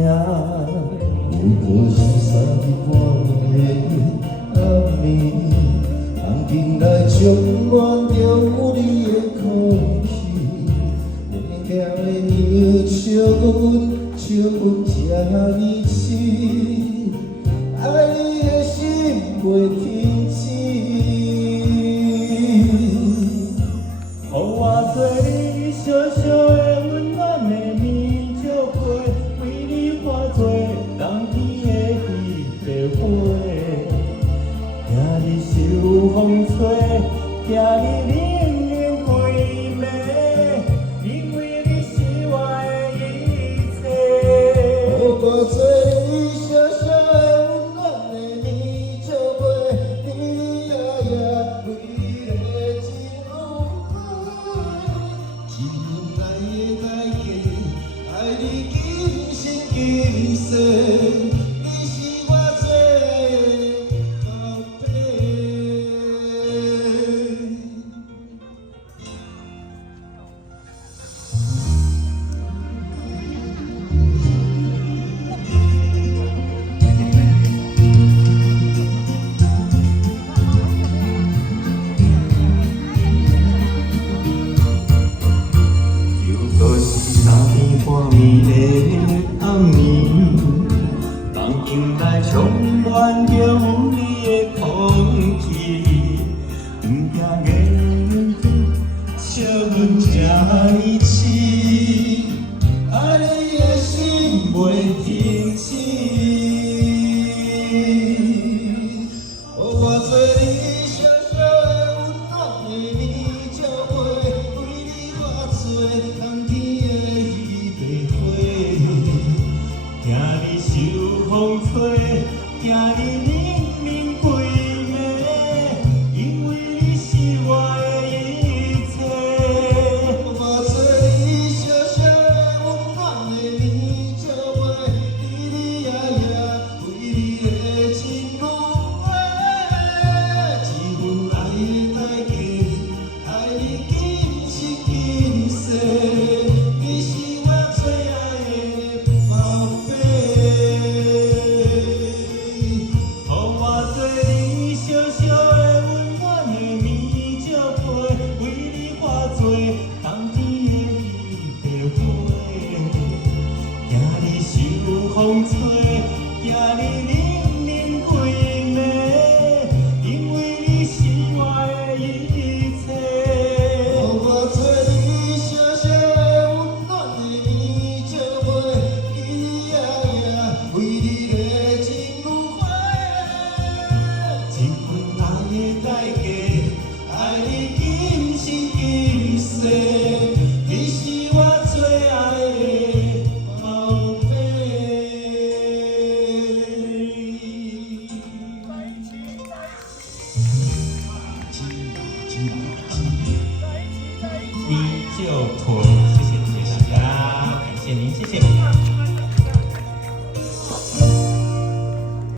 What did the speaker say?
有多是3日半的暗暝，人近来充满着有你的空气，袂惊的你笑阮这呢痴，爱你的心袂停止。予我做你小小的温暖的棉石被，为你化作冬天的彼块花，惊你受风吹，惊你冷冷规暝，因为你是我的一切。予我做你小小的温暖的棉石被，你你呀呀为你的情路。一份爱的代价，爱你今生今世，你是我最宝贝。又是3年半暝的暗暝，人近来充满着有你的空气，不惊眼睛笑阮这呢痴，爱你的心袂停止。予我做你小小的温暖的棉石被，为你化作冬天的彼块花，惊你受风吹，惊你冷冷规暝，因为你是我的一切。予我做你小小的温暖的棉石被，你你呀呀为你的情路。一份爱的代价，爱你今生今世，你是我最爱的宝贝。予我做你小小的温暖的棉石被，为你化作冬天的彼块花，惊你受风吹，惊你冷。